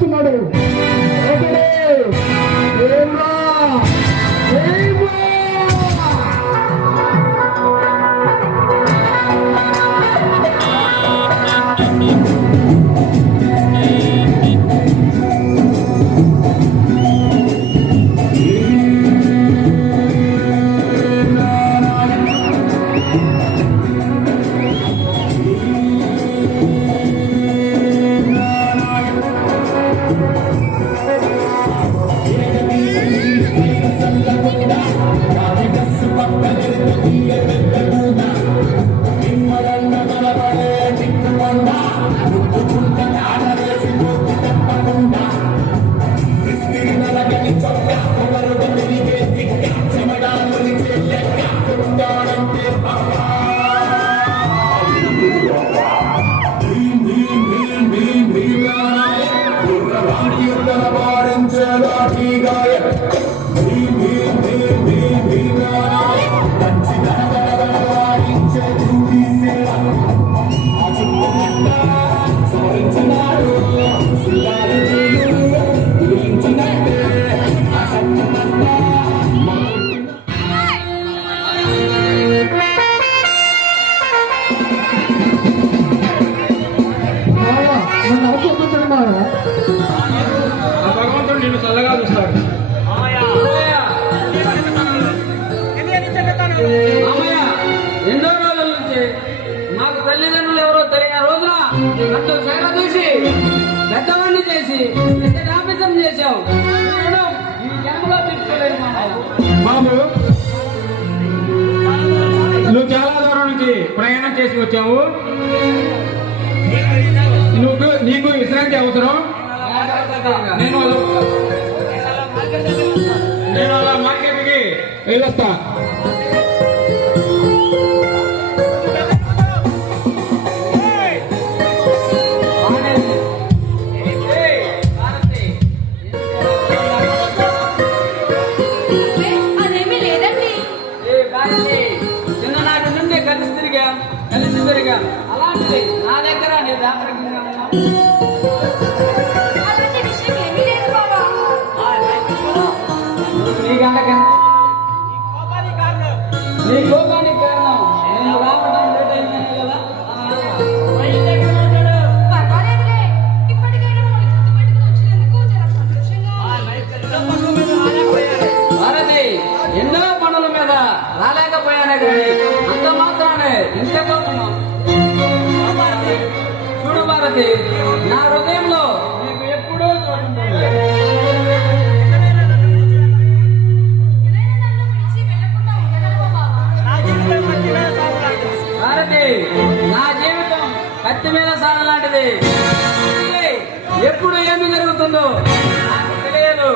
చేస్తున్నాడు. భగవంతుడు నిన్ను చల్లగా చూస్తాడు. ఎన్నో రోజుల నుంచి మాకు తల్లిదండ్రులు ఎవరో తెలియని రోజున నన్ను సేవ చూసి పెద్దవాడిని చేసి జ్ఞాపితం చేశావు. ఈ జన్మలో తీర్చుకోలేదు బాబు. నువ్వు చాలా దూరం నుంచి ప్రయాణం చేసి వచ్చావు. నీకు విశ్రాంతి అవసరం. నేను అలా మార్కెట్కి వెళ్ళొస్తా. చిన్ననాటి నుండి కలిసి తిరిగా అలాంటిది నా దగ్గర నీ దాపరికంగా నీ కోపానికి కారణం నేను రావడం లేట్ అయిందనే కదా. భారతి, ఎన్నో పనుల మీద రాలేకపోయానే కానీ అంత మాత్రానే ఇంత కోపమా? చూడు భారతి, నా హృదయంలో నీకు ఎప్పుడూ చూడండి. భారతి, నా జీవితం కత్తి మీద సాగ లాంటిది. ఎప్పుడు ఏమి జరుగుతుందో నాకు తెలియదు.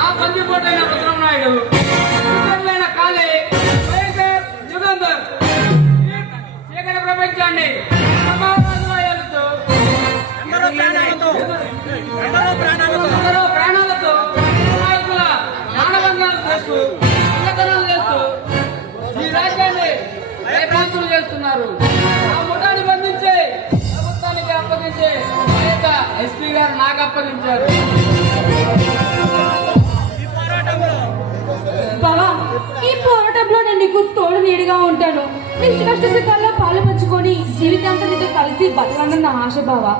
ఆ పంచిపోటైన రుద్రమనాయుడు, ఇతరులైన కాళీ, యుగంధర్ చీకటి ప్రపంచాన్ని ఎందరో ప్రాణాలతో నాయకుల మానవంగాలు చేస్తూ అంగతనాలు చేస్తూ ఈ రాజ్యాన్ని భయభ్రాంతులు చేస్తున్నారు. ఆ ముఠాన్ని బంధించి ప్రభుత్వానికి అప్పగించే బాధ్యత ఎస్పీ గారు నాకు అప్పగించారు. ఈ పోరాటంలో నేను నీకు తోడు నీడుగా ఉంటాను. నీ కష్ట సుఖాల్లో పాలు పంచుకొని జీవితాంతం నీతో కలిసి బతకాలని నా ఆశ బావా.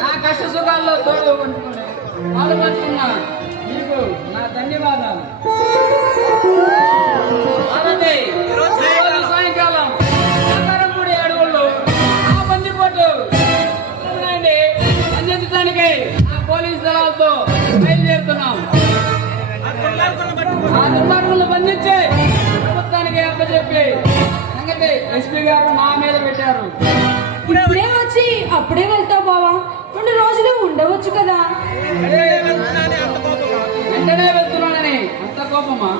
నా కష్ట సుఖాల్లో తోడు పాలు పంచుకున్నా నీకు నా ధన్యవాదాలు. సాయంకాలం సాకారంపూడి అడవుల్లో ఆ బందిపోటు అందించడానికి ఆ పోలీసు దళాలతో బయలుదేరుతున్నాం. ఆ దుర్మార్గులను బంధించి ప్రభుత్వానికి అప్పచెప్పి సంగతి ఎస్పీ గారు నా మీద పెట్టారు. ఇప్పుడే వచ్చి అప్పుడే వెళ్తావు బావా, 2 రోజులు ఉండవచ్చు కదా. వెంటనే వెళ్తున్నానని అంత కోపమా?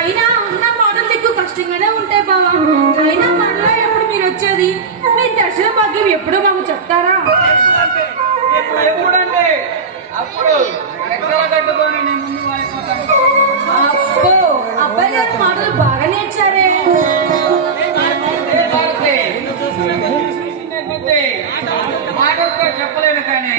అయినా నా మాటలు ఎక్కువ కష్టంగానే ఉంటాయి బావా. అయినా మనలో ఎప్పుడు మీరు వచ్చేది? మీ దర్శన భాగ్యం ఎప్పుడో మాకు చెప్తారా? ఎప్పుడంటే అప్పుడు రెక్కల కట్టుకొని నీ ముందు వాలిపోతాను. అబ్బో, అబ్బాయి గారు మాటలు బాగా నేర్చారే. మాటలతో చెప్పలేను కానీ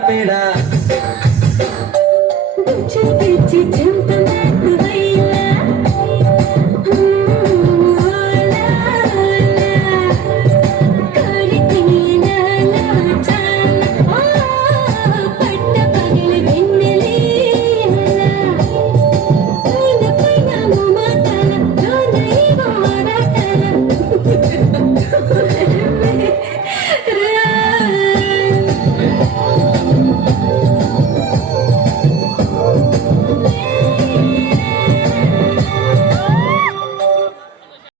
पेड़ा